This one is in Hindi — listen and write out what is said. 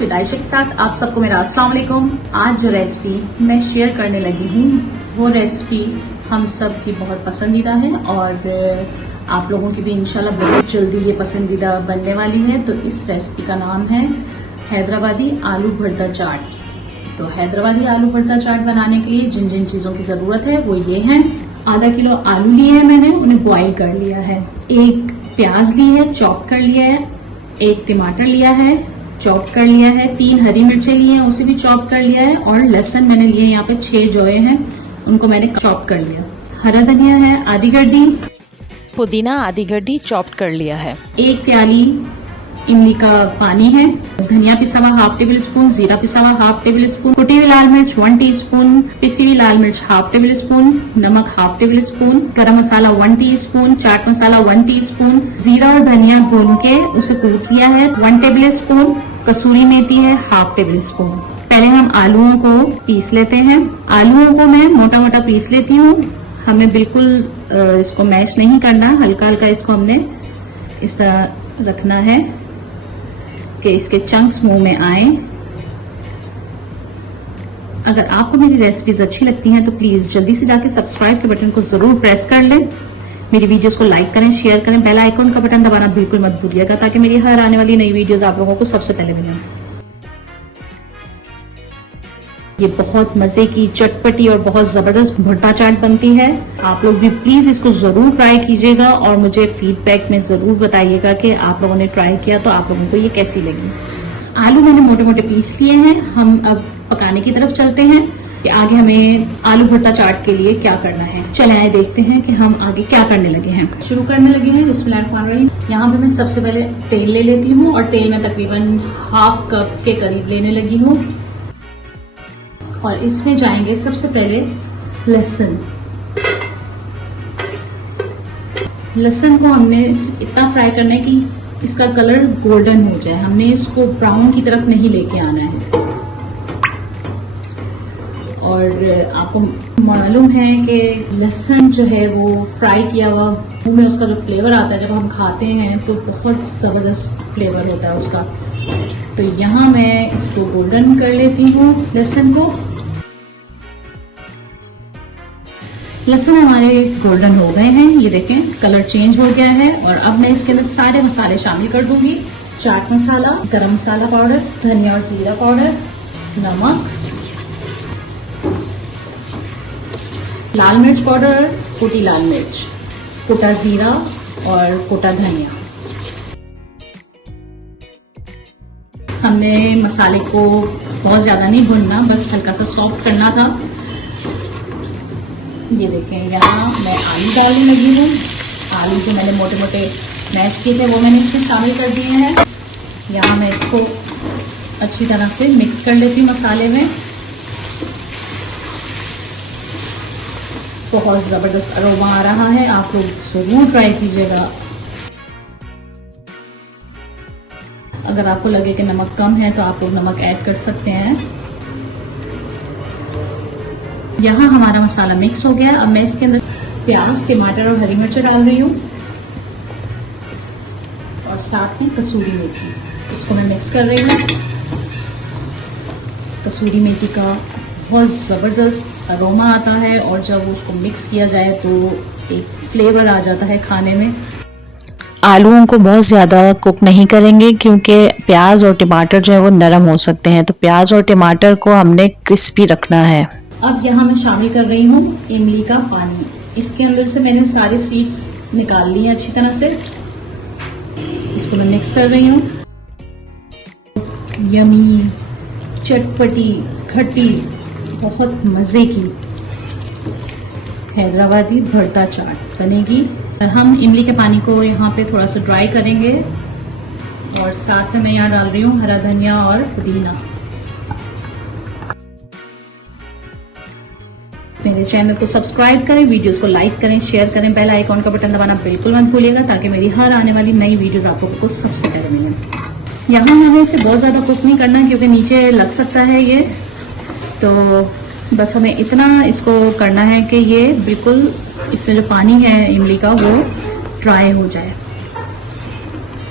विद आयशा के साथ आप सबको मेरा अस्सलाम वालेकुम। आज जो रेसिपी मैं शेयर करने लगी हूँ वो रेसिपी हम सब की बहुत पसंदीदा है और आप लोगों की भी इंशाल्लाह बहुत जल्दी ये पसंदीदा बनने वाली है। तो इस रेसिपी का नाम है हैदराबादी आलू भरता चाट। तो हैदराबादी आलू भरता चाट बनाने के लिए जिन जिन चीज़ों की ज़रूरत है वो ये हैं। आधा किलो आलू लिए हैं मैंने, उन्हें बॉईल कर लिया है। एक प्याज ली है, चॉप कर लिया है। एक टमाटर लिया है, चॉप कर लिया है। 3 हरी मिर्चें ली हैं, उसे भी चॉप कर लिया है। और लहसुन मैंने लिए यहाँ पे 6 जोए हैं, उनको मैंने चॉप कर लिया। हरा धनिया है आधी गड्डी, पुदीना आधी गड्डी चॉप कर लिया है। 1 प्याली इमली का पानी है। धनिया पिसा हुआ ½ टेबल स्पून, जीरा पिसा हुआ ½ टेबल स्पून, कुटी हुई लाल मिर्च 1 टीस्पून, पिसी हुई लाल मिर्च ½ टेबल स्पून, नमक ½ टेबल स्पून, गरम मसाला 1 टीस्पून, चाट मसाला 1 टीस्पून, जीरा और धनिया भून के उसे कूट लिया है 1 टेबल स्पून, कसूरी मेथी है ½ टेबल स्पून। पहले हम आलूओं को पीस लेते हैं। आलूओं को मैं मोटा मोटा पीस लेती हूँ। हमें बिल्कुल इसको मैश नहीं करना, हल्का हल्का इसको हमने इस तरह रखना है कि इसके चंक्स मुंह में आए। अगर आपको मेरी रेसिपीज अच्छी लगती हैं तो प्लीज जल्दी से जाके सब्सक्राइब के बटन को जरूर प्रेस कर लें। मेरी वीडियोस को लाइक करें, शेयर करें, बेल आइकॉन का बटन दबाना बिल्कुल मत भूलिएगा ताकि मेरी हर आने वाली नई वीडियोस आप लोगों को सबसे पहले मिलें। ये बहुत मजे की चटपटी और बहुत जबरदस्त भुट्टा चाट बनती है। आप लोग भी प्लीज इसको जरूर ट्राई कीजिएगा और मुझे फीडबैक में जरूर बताइएगा कि आप लोगों ने ट्राई किया तो आप लोगों को ये कैसी लगी। आलू मैंने मोटे मोटे पीस लिए हैं। हम अब पकाने की तरफ चलते हैं कि आगे हमें आलू भुट्टा चाट के लिए क्या करना है। चले आए देखते हैं कि हम आगे क्या करने लगे हैं। शुरू करने लगे हैं। बिस्मिल्लाहिर्रहमानिर्रहीम। यहाँ पे मैं सबसे पहले तेल ले लेती हूँ और तेल में तकरीबन ½ कप के करीब लेने लगी हूँ और इसमें जाएंगे सबसे पहले लहसुन। लहसुन को हमने इतना फ्राई करना है कि इसका कलर गोल्डन हो जाए। हमने इसको ब्राउन की तरफ नहीं लेके आना है। और आपको मालूम है कि लहसुन जो है वो फ्राई किया हुआ मुंह में उसका जो फ्लेवर आता है जब हम खाते हैं तो बहुत ज़बरदस्त फ्लेवर होता है उसका। तो यहाँ मैं इसको गोल्डन कर लेती हूँ लहसुन को। लहसुन हमारे गोल्डन हो गए हैं, ये देखें कलर चेंज हो गया है। और अब मैं इसके अंदर सारे मसाले शामिल कर दूंगी। चाट मसाला, गरम मसाला पाउडर, धनिया और जीरा पाउडर, नमक, लाल मिर्च पाउडर, कुटी लाल मिर्च, कुटा जीरा और कुटा धनिया। हमने मसाले को बहुत ज्यादा नहीं भूनना, बस हल्का सा सॉफ्ट करना था। ये देखें यहाँ मैं आलू डालने लगी हूँ। आलू जो मैंने मोटे मोटे मैश किए थे वो मैंने इसमें शामिल कर दिए हैं। यहाँ मैं इसको अच्छी तरह से मिक्स कर लेती हूँ मसाले में। बहुत ज़बरदस्त अरोमा आ रहा है, आप लोग ज़रूर ट्राई कीजिएगा। अगर आपको लगे कि नमक कम है तो आप लोग नमक ऐड कर सकते हैं। यहाँ हमारा मसाला मिक्स हो गया। अब मैं इसके अंदर प्याज, टमाटर और हरी मिर्च डाल रही हूँ और साथ में कसूरी मेथी। इसको मैं मिक्स कर रही हूँ। कसूरी मेथी का बहुत ज़बरदस्त अरोमा आता है और जब उसको मिक्स किया जाए तो एक फ्लेवर आ जाता है खाने में। आलूओं को बहुत ज़्यादा कुक नहीं करेंगे क्योंकि प्याज और टमाटर जो है वो नरम हो सकते हैं। तो प्याज और टमाटर को हमने क्रिस्पी रखना है। अब यहाँ मैं शामिल कर रही हूँ इमली का पानी। इसके अंदर से मैंने सारे सीड्स निकाल लिए अच्छी तरह से। इसको मैं मिक्स कर रही हूँ। यमी, चटपटी, खट्टी, बहुत मज़े की हैदराबादी भरता चाट बनेगी। हम इमली के पानी को यहाँ पे थोड़ा सा ड्राई करेंगे और साथ में मैं यहाँ डाल रही हूँ हरा धनिया और पुदीना। मेरे चैनल को सब्सक्राइब करें, वीडियोस को लाइक करें, शेयर करें, बेल आइकॉन का बटन दबाना बिल्कुल मत भूलिएगा ताकि मेरी हर आने वाली नई वीडियोस आप लोगों को सबसे पहले मिलें। यहाँ मैंने इसे बहुत ज़्यादा कुक नहीं करना क्योंकि नीचे लग सकता है ये, तो बस हमें इतना इसको करना है कि ये बिल्कुल इसमें जो पानी है इमली का वो ड्राई हो जाए।